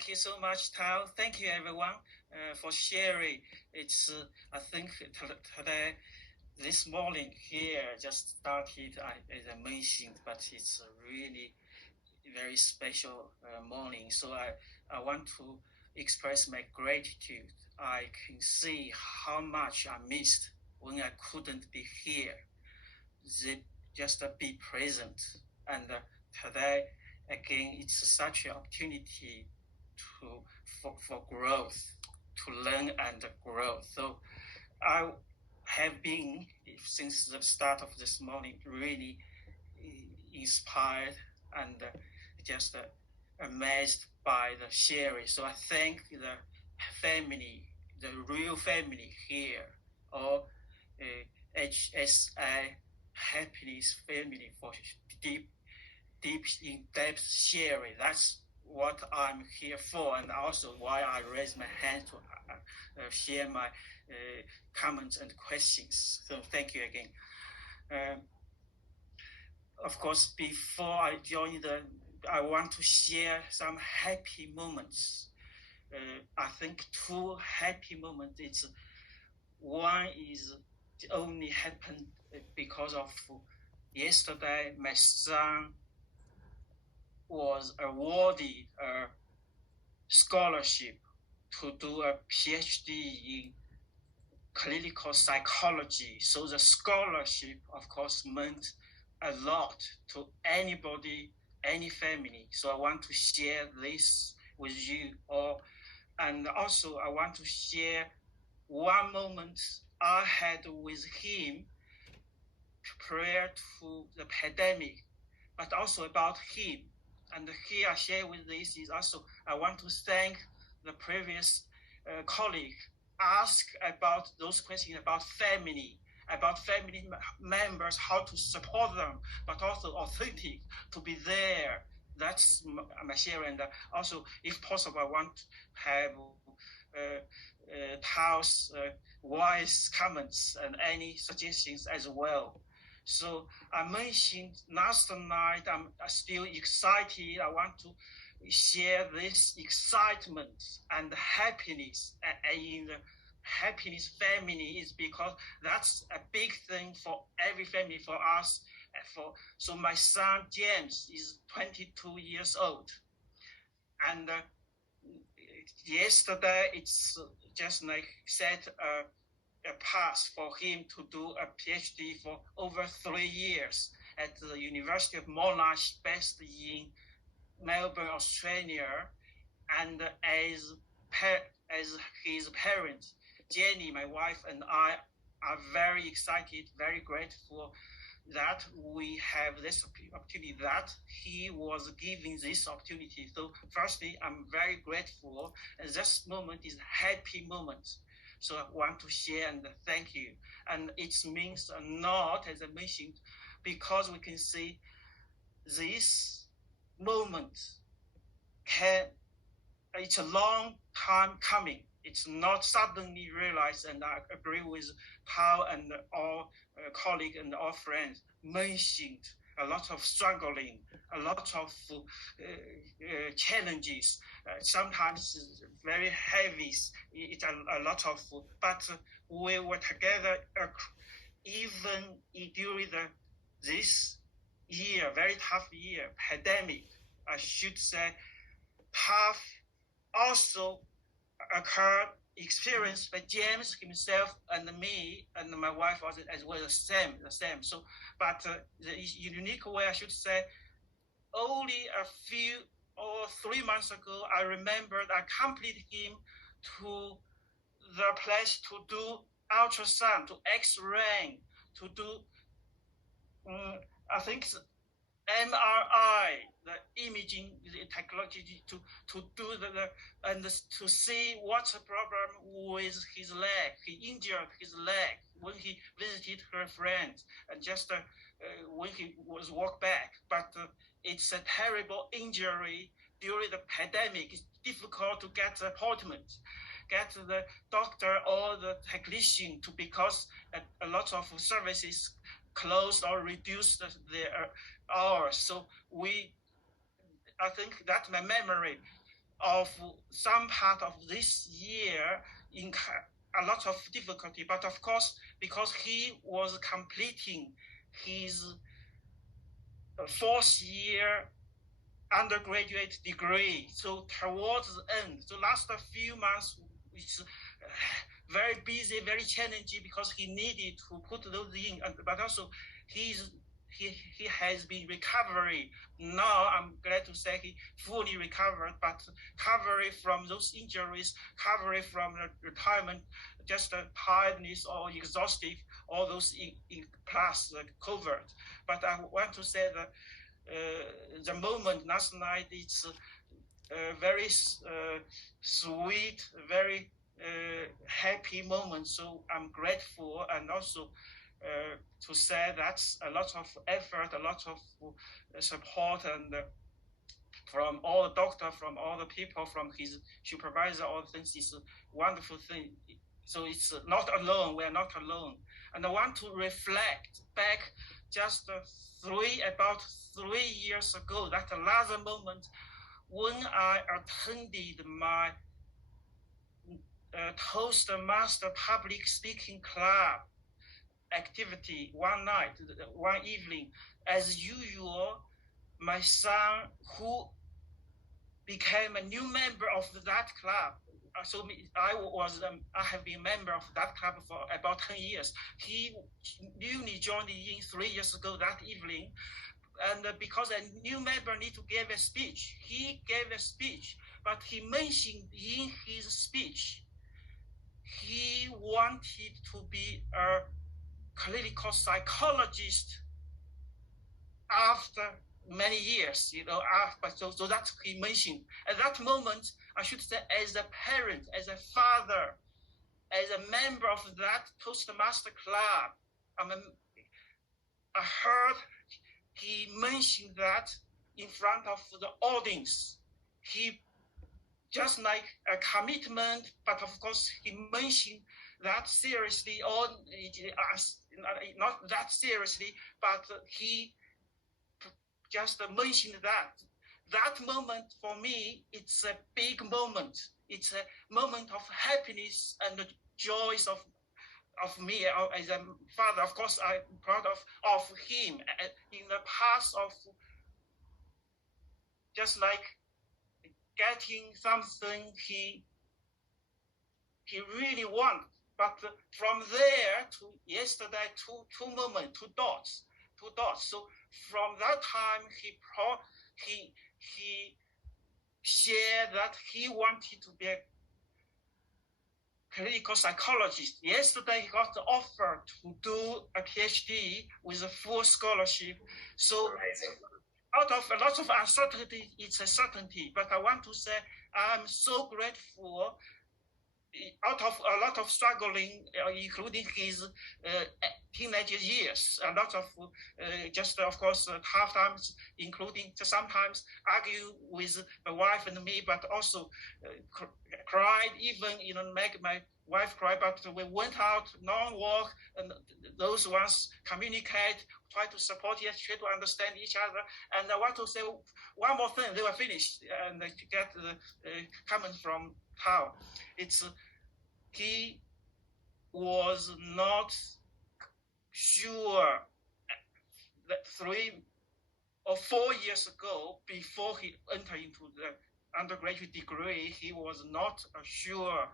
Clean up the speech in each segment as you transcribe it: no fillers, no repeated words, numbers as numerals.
Thank you so much, Tal. Thank you, everyone, for sharing. It's, I think, today, this morning here just started, as I mentioned, but it's a really very special morning. So I want to express my gratitude. I can see how much I missed when I couldn't be here. Just be present. And today, again, it's such an opportunity for growth, to learn and grow. So I have been, since the start of this morning, really inspired and just amazed by the sharing. So I thank the family, the real family here, or HSA Happiness family, for deep in-depth sharing. That's what I'm here for, and also why I raise my hand to share my comments and questions. So thank you again. Of course, before I join I want to share some happy moments. I think two happy moments. One is only happened because of yesterday my son was awarded a scholarship to do a PhD in clinical psychology. So the scholarship, of course, meant a lot to anybody, any family. So I want to share this with you all. And also I want to share one moment I had with him prior to the pandemic, but also about him. And here I share with this is also, I want to thank the previous colleague ask about those questions about family members, how to support them, but also authentic, to be there. That's my share. And also, if possible, I want to have Tal's wise comments and any suggestions as well. So I mentioned last night, I'm still excited. I want to share this excitement and happiness in the happiness family, is because that's a big thing for every family, for us. So my son James is 22 years old. And yesterday, it's just like set a path for him to do a PhD for over 3 years at the University of Monash, based in Melbourne, Australia. And as his parents, Jenny, my wife, and I are very excited, very grateful that we have this opportunity, that he was given this opportunity. So firstly, I'm very grateful, and this moment is a happy moment. So I want to share and thank you. And it means a lot, as I mentioned, because we can see this moment it's a long time coming. It's not suddenly realized, and I agree with Tal and all colleagues and all friends mentioned a lot of struggling, a lot of challenges, sometimes very heavy. It's a lot of, but we were together even during this year, very tough year, pandemic. I should say tough also occurred, experienced by James himself and me and my wife was as well the same. So, but the unique way, I should say, only a few or 3 months ago, I remembered I accompanied him to the place to do ultrasound, to X-ray, to do, I think, MRI, the imaging the technology to do and to see what's the problem with his leg. He injured his leg when he visited her friends, and just when he was walked back. But it's a terrible injury during the pandemic. It's difficult to get an appointment, get the doctor or the technician to, because a lot of services closed or reduced their hours. So I think that my memory, of some part of this year in a lot of difficulty, but of course, because he was completing his fourth year undergraduate degree, so towards the end, the last few months, it's very busy, very challenging because he needed to put those in, but also he has been recovering. Now I'm glad to say he fully recovered, but recovery from those injuries, recovery from retirement, just tiredness or exhaustive, all those in class covered. But I want to say that the moment last night, it's very sweet, very happy moment. So I'm grateful, and also to say that's a lot of effort, a lot of support, and from all the doctor, from all the people, from his supervisor, all the things is a wonderful thing. So it's not alone, we're not alone. And I want to reflect back just about 3 years ago, that another moment when I attended my Toastmaster public speaking club activity one night, one evening. As usual, my son, who became a new member of that club, so I have been a member of that club for about 10 years. He newly joined in 3 years ago that evening, and because a new member need to give a speech, he gave a speech, but he mentioned in his speech he wanted to be a clinical psychologist after many years, so that he mentioned. At that moment, I should say, as a parent, as a father, as a member of that Toastmaster club, I heard he mentioned that in front of the audience. He just like a commitment, but of course he mentioned that seriously, or not that seriously, but he just mentioned that. That moment for me, it's a big moment. It's a moment of happiness and the joys of me as a father. Of course, I'm proud of him in the past of just like getting something he really wants. But from there to yesterday, two moments, two dots. So from that time, he shared that he wanted to be a clinical psychologist. Yesterday, he got the offer to do a PhD with a full scholarship. So out of a lot of uncertainty, it's a certainty. But I want to say I'm so grateful. Out of a lot of struggling, including his teenage years, a lot of of course, tough times, including sometimes argue with my wife and me, but also cried, even make my wife cry. But we went out, long walk, and those ones communicate, try to support each other, try to understand each other. And I want to say one more thing. They were finished, and to get the comment from Tal. He was not sure that 3 or 4 years ago, before he entered into the undergraduate degree, he was not sure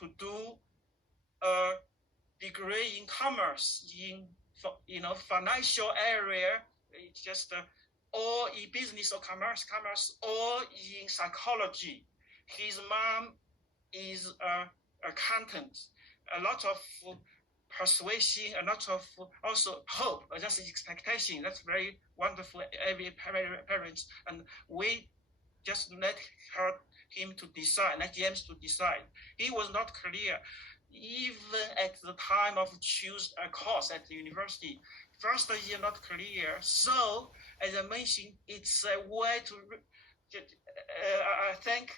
to do a degree in commerce, in financial area. It's just or in business or commerce, or in psychology. His mom is an accountant. A lot of persuasion, a lot of also hope, just expectation. That's very wonderful, every parents. And we just let him to decide, let James to decide. He was not clear, even at the time of choose a course at the university. First year not clear. So, as I mentioned, it's a way to, I think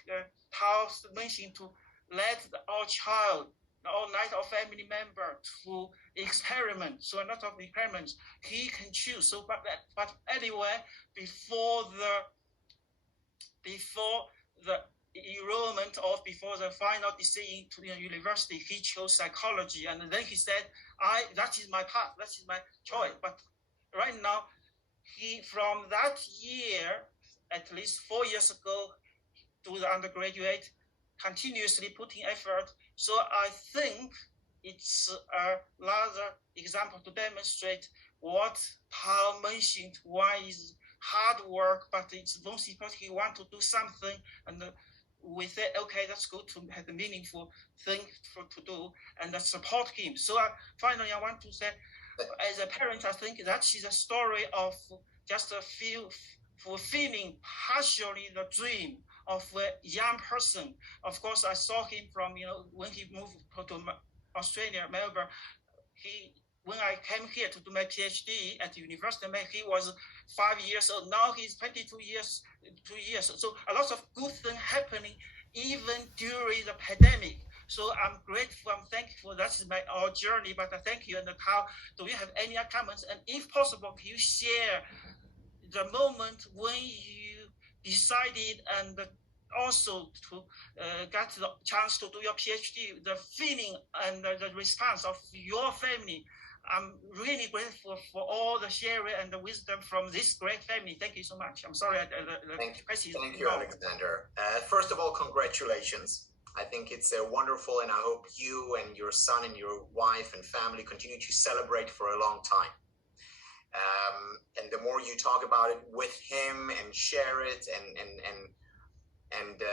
Tal mentioned, to let our child, or let our family member to experiment. So a lot of experiments he can choose. So, but anyway, before the enrollment or before the final decision to the university, he chose psychology, and then he said, that is my path, that is my choice. But right now, he from that year, at least 4 years ago, to the undergraduate, continuously putting effort. So I think it's another example to demonstrate what Tal mentioned. One is hard work, but it's most important he want to do something, and we say, okay, that's good to have a meaningful thing to do, and support him. So finally, I want to say, as a parent, I think that is a story of just a few fulfilling partially the dream of a young person. Of course, I saw him from, when he moved to Australia, Melbourne. When I came here to do my PhD at the university, he was 5 years old. Now he's 22 years, 2 years. So a lot of good things happening even during the pandemic. So I'm grateful, I'm thankful. That's our journey. But I thank you. And Tal, do you have any comments? And if possible, can you share the moment when you decided and also to get the chance to do your PhD, the feeling and the response of your family? I'm really grateful for all the sharing and the wisdom from this great family. Thank you so much. I'm sorry. Thank you, Alexander. First of all, congratulations. I think it's wonderful, and I hope you and your son and your wife and family continue to celebrate for a long time. And the more you talk about it with him and share it and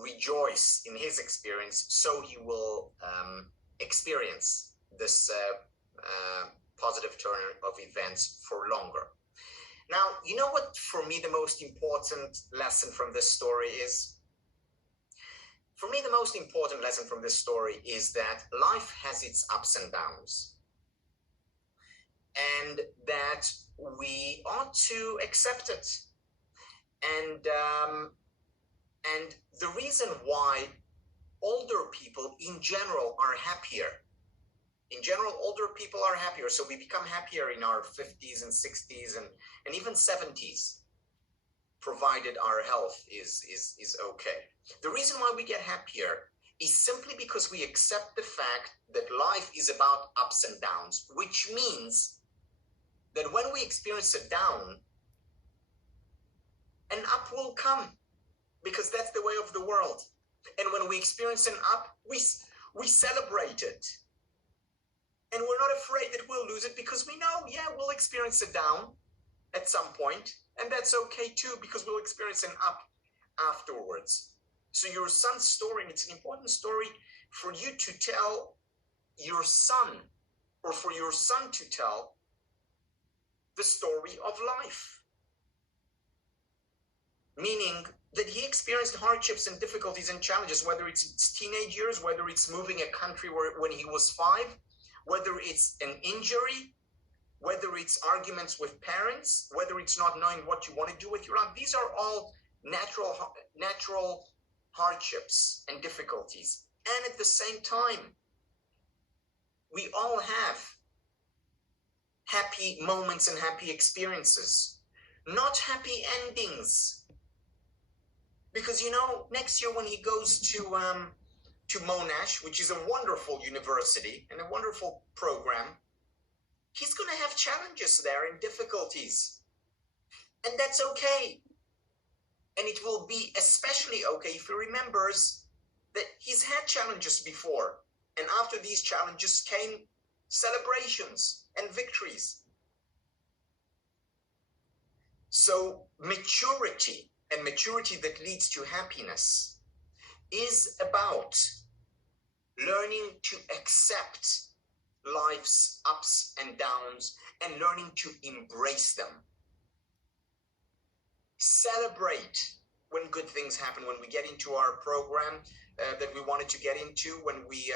rejoice in his experience, so he will experience this positive turn of events for longer. Now, you know what, for me, the most important lesson from this story is? For me, the most important lesson from this story is that life has its ups and downs, and that we ought to accept it. And the reason why older people in general are happier. In general, older people are happier. So we become happier in our 50s and 60s and even 70s, provided our health is okay. The reason why we get happier is simply because we accept the fact that life is about ups and downs, which means that when we experience a down, an up will come, because that's the way of the world. And when we experience an up, we celebrate it. And we're not afraid that we'll lose it, because we know, yeah, we'll experience a down at some point, and that's okay too, because we'll experience an up afterwards. So your son's story, and it's an important story for you to tell your son, or for your son to tell the story of life. Meaning that he experienced hardships and difficulties and challenges, whether it's his teenage years, whether it's moving a country when he was 5, whether it's an injury, whether it's arguments with parents, whether it's not knowing what you want to do with your life. These are all natural hardships and difficulties. And at the same time, we all have happy moments and happy experiences, not happy endings. Because, next year when he goes to Monash, which is a wonderful university and a wonderful program, he's going to have challenges there and difficulties. And that's okay. And it will be especially okay if he remembers that he's had challenges before. And after these challenges came celebrations and victories. So maturity, and maturity that leads to happiness, is about learning to accept life's ups and downs and learning to embrace them. Celebrate when good things happen, when we get into our program that we wanted to get into, when we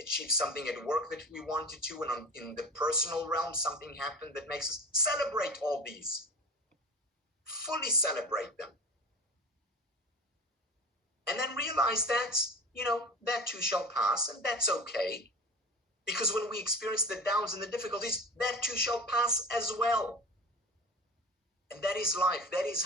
achieve something at work that we wanted to, and in the personal realm something happened that makes us celebrate all these. Fully celebrate them. And then realize that, that too shall pass, and that's okay. Because when we experience the downs and the difficulties, that too shall pass as well. And that is life. That is